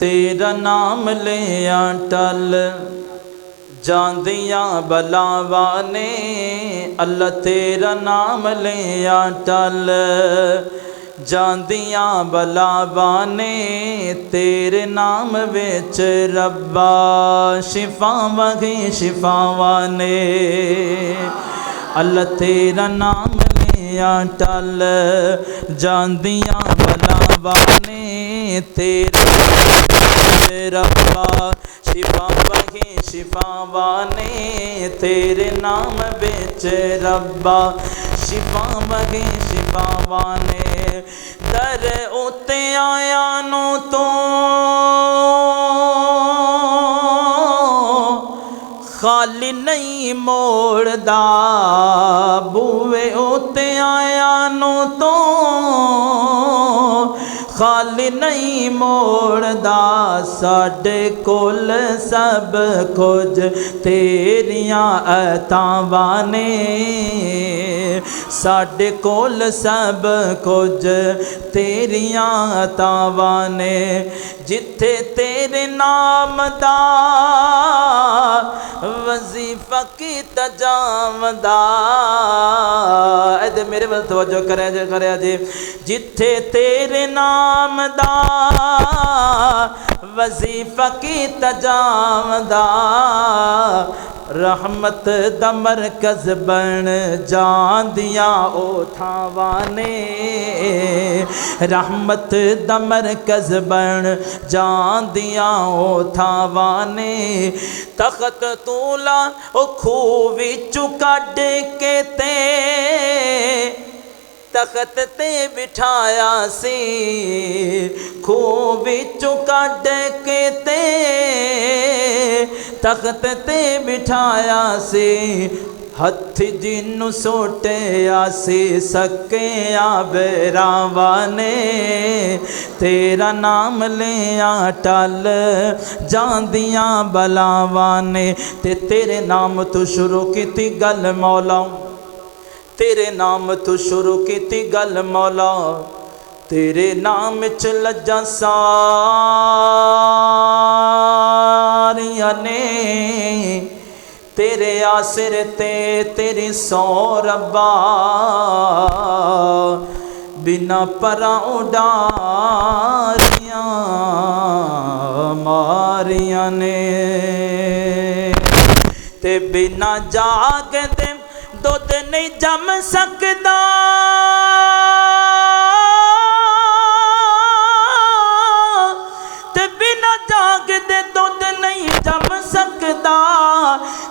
तेरा नाम लिया टल जांदियां बलावा ने, अल्लाह तेरा नाम लिया टल जांदियां बलावा ने, तेरे नाम विच रब्बा शिफावां ही शिफावां ने। अल्लाह तेरा नाम लिया टल जांदियां बलावा ने, तेरे रब्बा शिफावां ही शिफावां ने, तेरे नाम विच रब्बा शिफावां ही शिफावां ने। दर उत्ते आया नो तो खाली नहीं मोड़दा, बूवे उत्ते आया नो तो खाली नहीं मोड़दा, साडे कोल सब कुछ तेरियां अतावां ने, साडे कोल सब कुछ तेरियां अतावां ने। जिथे तेरे नाम दा वजीफा कीता जावदा, ऐ मेरे वाल तवज्जो करे जी। जिथे तेरे नाम दा वजीफा कीता जावदा, रहमत दा मरकज बन जांदियां ओ थावां ने, रहमत दा मरकज बन जांदियां ओ थावां ने। तख्त तूला ओ खूह विचों कढ के ते तख्त ते बिठाया सी, खूह विचों कढ के ते तख्त ते बिठाया सी, हथ जिन्नू सोटिया सी सकिया बेरावां ने, तेरा नाम लिया टल जांदियां बलावां ने। ते तेरे नाम तो शुरू कीती गल मौला, तेरे नाम तो शुरू कीती गल मौला, तेरे नाम च लज्जा सारियां ने, तेरे आसिर ते तेरी सौ रब्बा, बिना परा उडारियां मारियां ने, ते बिना जागदे दुध नहीं जम सकदा, ते बिना जागदे दुध नहीं जम सकदा,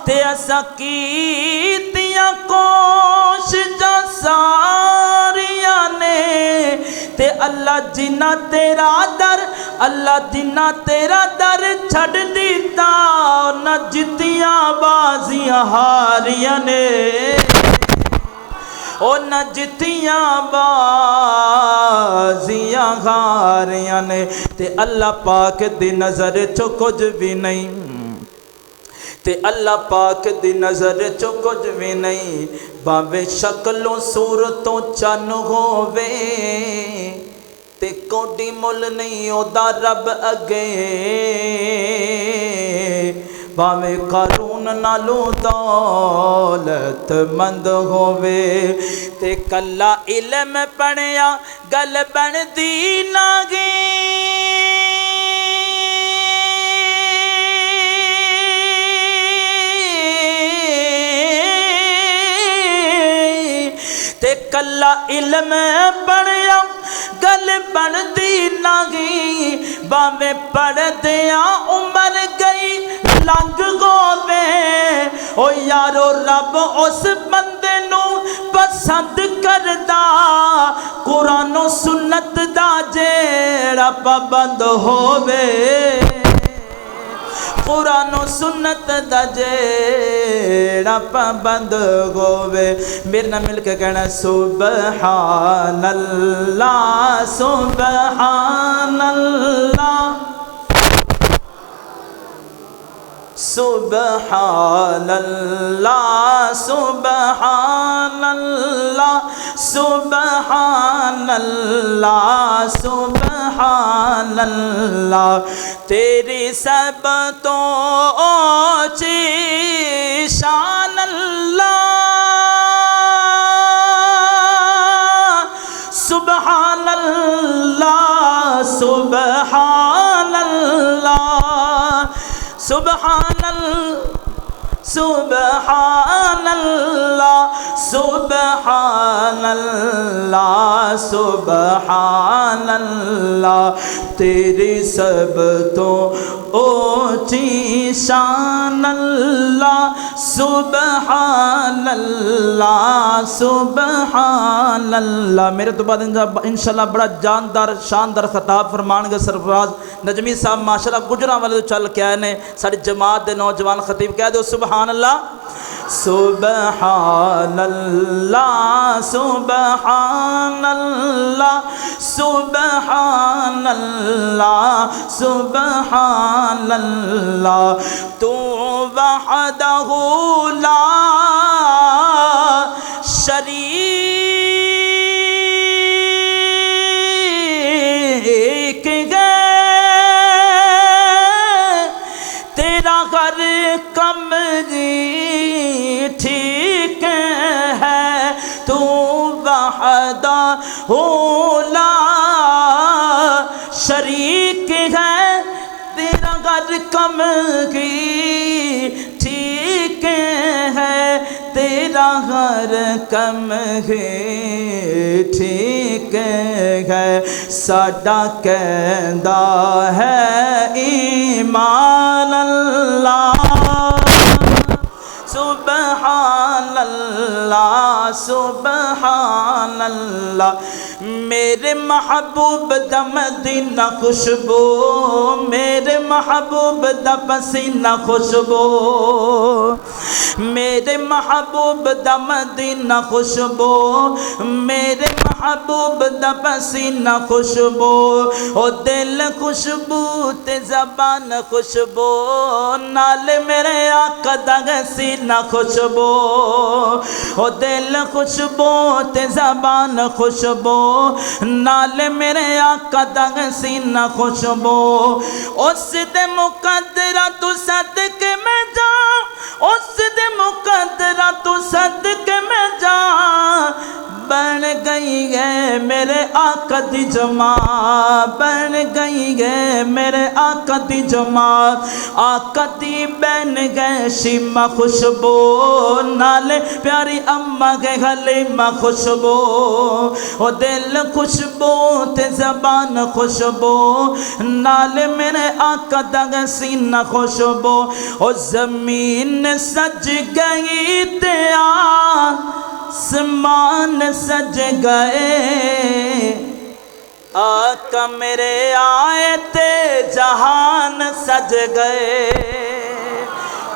ते असां कीतियां कोशिशां सारियां ने, ते अल्लाह जिन्ना तेरा दर, अल्लाह जिन्ना तेरा दर छड़ दिता, न जितियां बाजियां हारियां ने, ओ न जितियां बाजियां हारियां ने। ते अल्लाह पाक दी नज़र चो कुछ भी नहीं, ते अल्लाह पाक दी नज़र चो कुछ भी नहीं, भावे शक्लों सूरतों चन होवे, ते कोडी मुल नहीं ओदा रब अगे, भावे कारून नालों दौलतमंद होवे, ते कल्ला इल्म पढ़िया गल बनदी नागी, ते कल्ला इल्म पढ़िया गल बनदी नागी, भावे पढ़दिया उमर गई लंघ होवे, ओ यारो रब उस बंदे नू पसंद करदा, कुरानो सुन्नत दा जेड़ा पाबंद होवे, कुरानो सुन्नत दा जेड़ा पाबंद होवे। मेरे नाल मिल के कहना सुबहानल्लाह सुबहानल्लाह सुबहानल्लाह सुबहानल्लाह सुबहानल्लाह सुबहानल्लाह तेरी सब तो ऊंची शान अल्लाह सुबहानल्लाह सुबहानल्लाह सुबहानल्लाह सुबहानल्लाह सुबहानल्लाह सुबहानल्लाह तेरी सब तो ऊंची शान अल्लाह सुबहानल्लाह सुबहानल्लाह। मेरे तो बाद इंशाल्लाह बड़ा जानदार शानदार खिताब फरमानगे सरफराज नजमी साहब माशाल्लाह गुजरांवाले तो चल के आए ने साडी जमात दे नौजवान खतीब कह दो सुबहानल्लाह सुबहानल्लाह सुबहानल्लाह सुबहानल्लाह सुबहानल्लाह तू वहदहू ला शरीक है तेरा हर कम ठीक है तू वहदहू ला शरीक है तेरा हर कम की ठीक है तेरा हर कम है ठीक है साडा कहंदा है ईमान अल्लाह सुबहानल्लाह सुबहानल्लाह मेरे महबूब दा मदीना खुशबू मेरे महबूब दा पसीना खुशबू मेरे महबूब दा मदीना खुशबू मेरे महबूब दा पसीना खुशबू ओ दिल खुशबू ते ज़बान खुशबू नाल मेरे आका दा सीना खुशबू ओ दिल खुशबू ते ज़बान खुशबू नाल मेरे आका दा सीना खुशबू उस दे मुकद्दरा तू सदके में जा उस दे मुकद्दरा तू सदके में जा बन गई है मेरे आका दी जमात बन गई है मेरे आका दी जमात आका दी बन गए शिमा खुशबू नाले प्यारी अम्मा के हलीमा खुशबू ओ दिल खुशबू ते ज़बान खुशबू नाले मेरे आका दा सीना खुशबू ओ ज़मीन सज गई ते आसमान सज गए आका मेरे आए ते जहान सज गए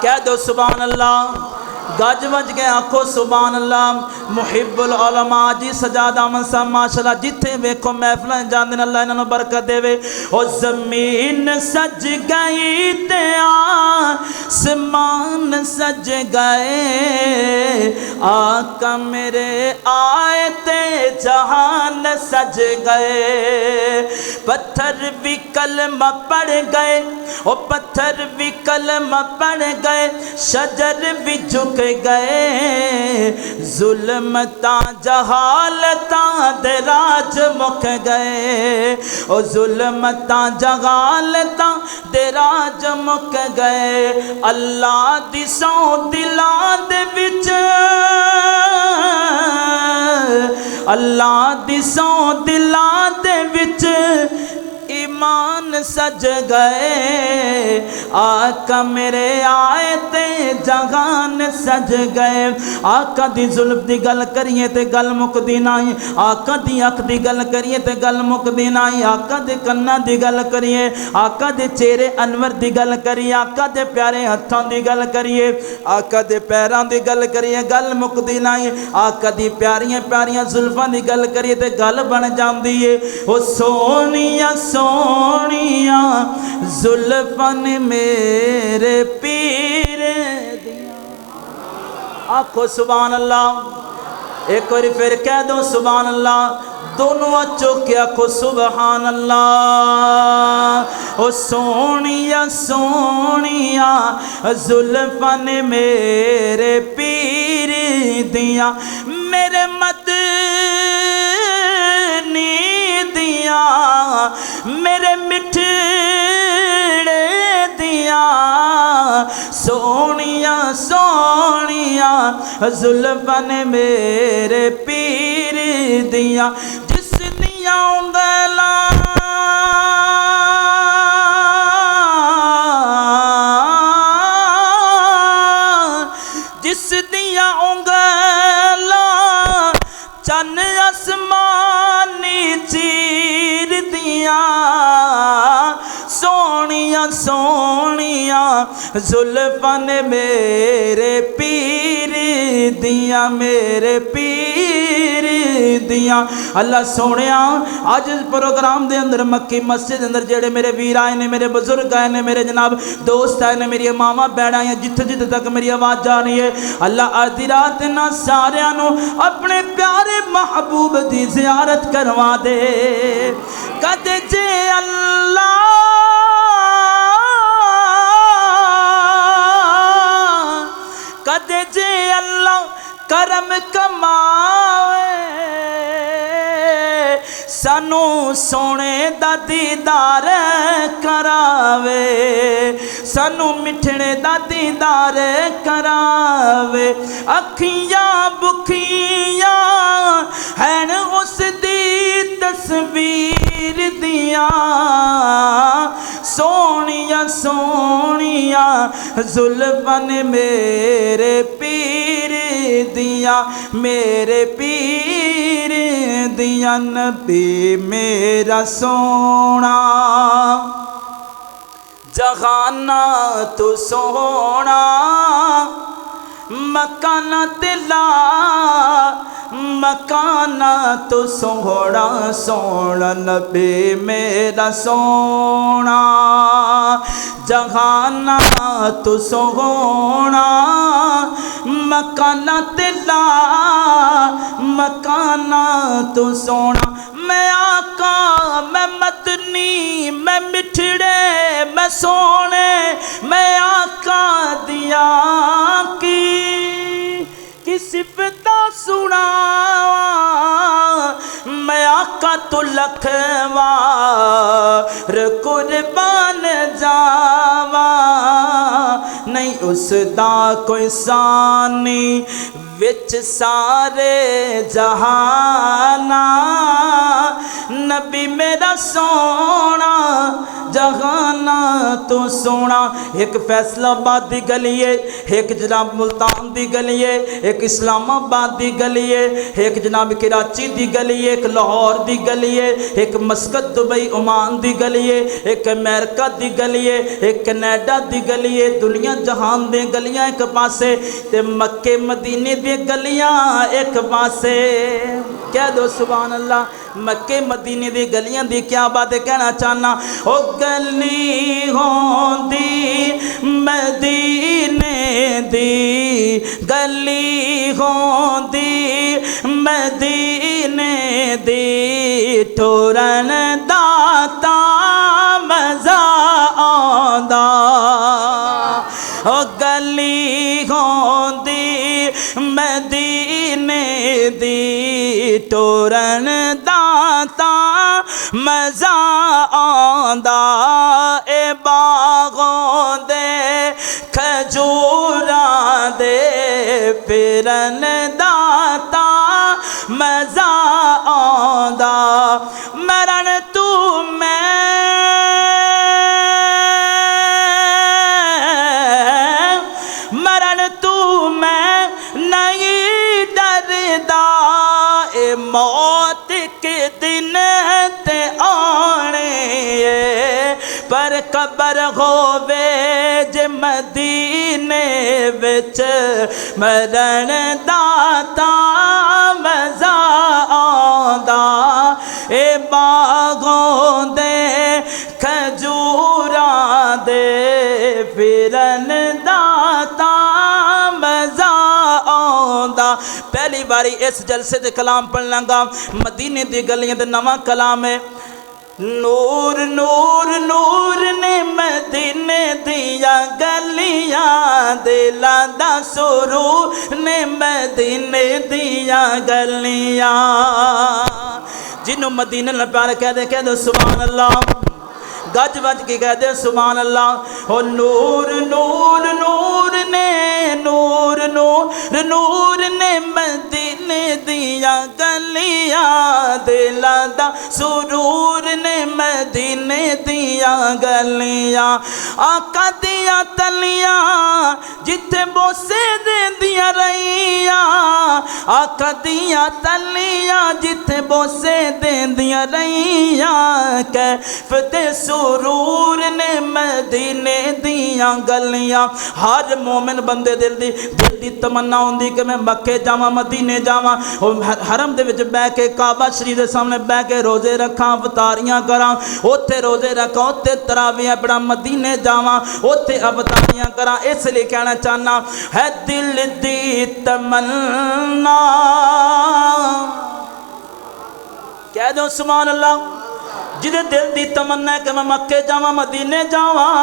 कह दो सुभान अल्लाह गज वज के आखो सुभान अल्लाह मुहिब्बुल उलमा जी सजाद अहमद साहब माशाल्लाह जिथे वेखो महफिल जांदे अल्लाह इन्हां बरकत देवे ओ ज़मीन सज गई ते आसमान सज गए आका मेरे आए ते जहान सज गए पत्थर भी कलमा पढ़ गए ओ पत्थर भी कलमा पढ़ गए शजर भी झुक गए जुल्मता जहालता दे राज मुक गए ओ जुल्मता जहालता दे राज मुक गए अल्लाह दी सौ दिलां दे विच अल्लाह दी सौ दिलां दे विच ईमान सज गए आका मेरे आए ते जहान सज गए आका दी जुल्फ दी गल करिए ते गल मुकदी नहीं आका दी अख दी गल करिए ते गल मुकदी नहीं आका दे कन्ना दी गल करिए आका दे चेहरे अनवर दी गल करिए आका दे प्यारे हथों दी गल करिए आका दे पैरों दी गल करिए गल मुकदी नहीं आका दी प्यारियां प्यारियां जुल्फां दी गल करिए ते गल बन जाती है ओ सोनिया सोनिया जुल्फन मेरे पीर दिया आखो सुभान अल्लाह एक बार फिर कह दो सुभान अल्लाह, दोनों चुक के आखो सुभान अल्लाह। ओ सोनिया सोनिया जुल्फा ने मेरे पीर दिया, मेरे मदनी दिया, मेरे मिठड़े दिया, सोनिया सोनिया जुल्फा ने मेरे पीर दिया, जिस दिया उंगला जिस दिया उंगला चन आसमानी चीर दिया, सोनिया सोनिया जुल्फा ने मेरे पीर दिया, मेरे पीर दिया। अल्लाह सोनिया अज प्रोग्राम दे अंदर मक्की मस्जिद अंदर जेड़े मेरे वीर आए ने, मेरे बुजुर्ग आए ने, मेरे जनाब दोस्त आए ने, मेरी मामा भैन आई, जिथे जिथे तक मेरी आवाज़ जा रही है, अल्लाह अज दी रात इन्हां सारियां नूं अपने प्यारे महबूब दी ज़ियारत करवा दे। कदे जे अल्लाह कदे जे अल्लाह करम कमावे, सानू सोने दा दीदार करावे, सानू मिठड़े दा दीदार करावे, अखियां बुखियां हैन उस दी तस्वीर दिया, सोनिया सोनिया जुल्फा ने मेरे पीर दिया, मेरे पीर दिया। नबी मेरा सोना जहाना तू सोना, मकाना दिला मकाना तो सोहना सोना, नबी मेरा सोना जहाना तो सोहना, मकाना दिला मकाना तो सोना। मैं आका मैं मदनी मैं मिठड़े मैं सोने, मैं आका दिया की सिफता सुना, मैं आका तो लखवार कुर्बान जावा, नहीं उसदा कोई सानी विच सारे जहाना, नबी मेरा सोना जहाना तो सोना। एक फैसलाबाद दी गली है, एक जनाब मुल्तान दी गली है, एक इस्लामाबाद दी गली है, एक जनाब कराची दी गली है, एक लाहौर दी गली है, एक मस्कत दुबई ओमान दी गली है, एक अमेरिका दी गली है, एक कनाडा दी गली है। दुनिया जहान दे गलियां एक पासे ते मक्के मदीने दी गलियां एक पासे। कह दो सुभान अल्लाह। मक्के मदीने दी गलियां दी क्या बात कहना चाहना। ओ गली होंदी मदीने दी, गली होंदी मदीने दी, ठोरन दाता मजा आंदा। ओ गली होंदी मदीने दी, टोरन दाता मजा आंदा। ए बागों दे खजूरां दे, फिरन दाता मजा आंदा। मरण तू मैं नहीं डरदा, मौत के दिन ते आने, पर कबर होवे जे मदीने विच, मरण दाता मजा आंदा। ए बागों दे खजूरां दे, फिरन दाता मजा आंदा। पहली आखिरी बारी इस जलसे दे कलाम पढ़ लंगा। मदीने दी गलियां दे नवा कलाम है। नूर नूर नूर ने मदीने दिया गलियां, दिला दा सुरूर ने मदीने दिया गलियां। जिन्हों मदीने नाल प्यार कह दो सुभान अल्लाह, गज वज के कह दे सुभान अल्लाह। ओ नूर नूर नूर ने, नूर नूर नूर ने मदीने दिया गलियां, दिला दा सुरूर ने मदीने दिया गलियां। आका दिया तलियां जिथे बोसे दे दिया रहियां, आका दिया तलियां जिथे बोसे दे दिया रहियां। कैफते सुरूर ने मदीने दिया गलियां। हर मोमिन बंदे दिल दी तमन्ना होंदी कि मैं मक्के जावां, मदीने जावां, हरम दे विच बैठ के काबा शरीफ दे सामने बैठ के रोजे रखां, अवतारियां करां, उत्थे रोजे रखां, उत्थे तरावियां पढ़ां, मदीने जावां, उत्थे अवतारियां करां। इसलिए कहना चाहना है दिल दी तमन्ना, कह दो सुभान अल्लाह। जिदे दिल दी तमन्ना है कि मैं मक्के जावां, मदीने जावां,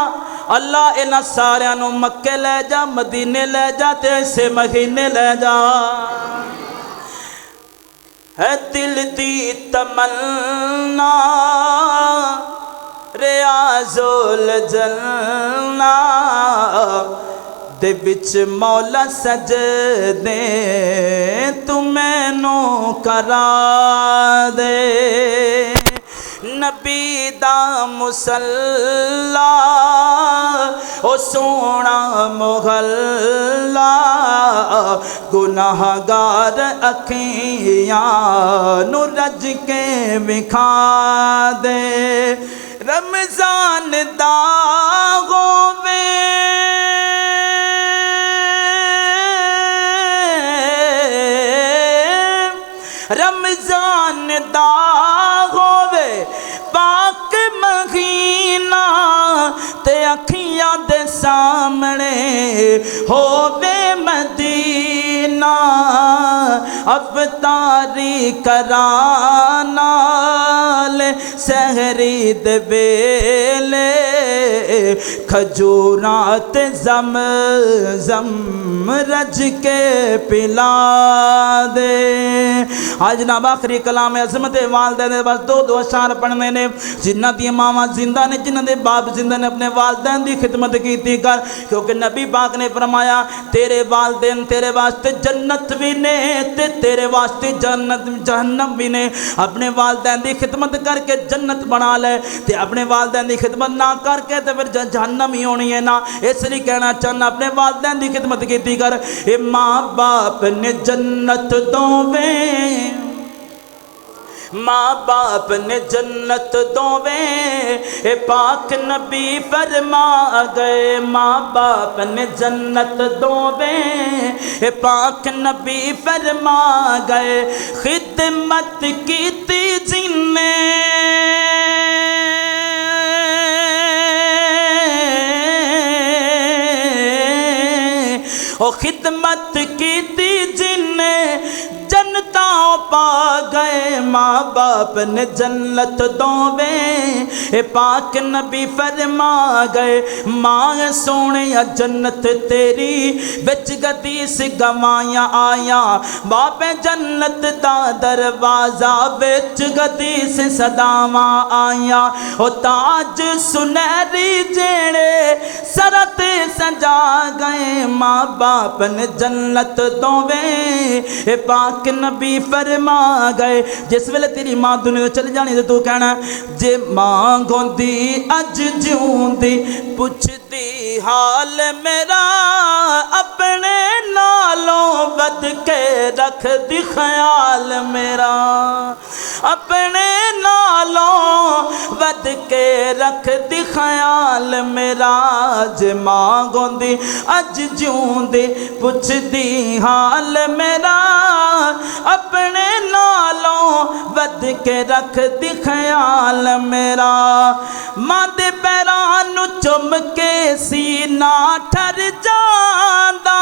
अल्लाह इन्हां सारियां नूं मक्के लै जा, मदीने लै जा ते इसे महीने लै जा। है दिल दी तमन्ना रियाज़ुल जन्ना दे विच मौला सजदे तू मैनू करा दे। नबी दा मुसल्ला ओ सोना मुहल्ला, गुनाहगार अखियां नू रज के विखा दे। रमजान दा होवे रमजान दा होवे पाक महीना, ते अखियां दे सामने होवे मदीना। अफतारी कराना सहरी दे वेले, खजूरात जम जम रज के पिला दे। आज जनाब आखिरी कलाम अजमत वालदैन बस दो अशार पढ़ने ने। जिन्हां दी मावां जिंदा ने, जिन्हां दे बाप जिंदा ने, अपने वालदैन दी खिदमत कीती कर, क्योंकि नबी पाक ने फरमाया तेरे वालदैन तेरे वास्ते जन्नत भी ने ते तेरे वास्ते जन्नत जहन्नम भी ने। अपने वालदैन दी खिदमत करके जन्नत बना ले, ते अपने वालदैन दी खिदमत ना करके तो फिर जहन्नम ही होनी है ना। इसलिए कहना चाहना अपने वालदैन दी खिदमत कीती कर। ए माँ बाप ने जन्नत दोवें, माँ बाप ने जन्नत दोवें, ए पाक नबी फरमा गए। माँ बाप ने जन्नत दोवें, ए पाक नबी फरमा गए। खिदमत कीती जिन्ने ओ खिदमत कीती जिन्ने जन्नता पा गए। माँ बाप ने जन्नत दोवें, ए पाक नबी फरमा गए। माँ सोने जन्नत तेरी बिच गदीस गवाया आया, बापे जन्नत दा दरवाजा बिच गदीस सदावा आया। ओ ताज सुनहरी जेड़े सरत सजा गए। माँ बाप ने जन्नत दोवें, ए पाक नबी फरमा गए। जिस वेले तेरी मां दुनिया चली जानी तो तू कहना जे मां गोंदी अज जिऊंदी, पुछदी हाल मेरा, अपने नालों वध के रख दी ख्याल मेरा। अपने नालों वध के रख दी ख्याल मेरा। जे मां गोंदी अज जिऊंदी, पुछदी हाल मेरा, अपने नालों वध के रख दी ख्याल मेरा। मां दे पैरां नूं चुम के सीना ठर जांदा,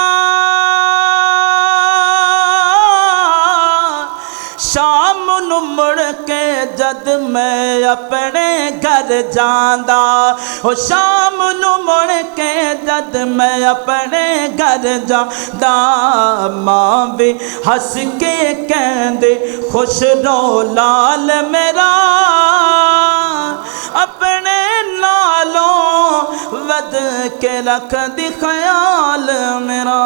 अपने घर जांदा ओ शाम नू मुड़ के जद मैं अपने घर जांदा मां भी हस के कहंदे खुश रो लाल मेरा अपने नालों वद के रख दी ख्याल मेरा।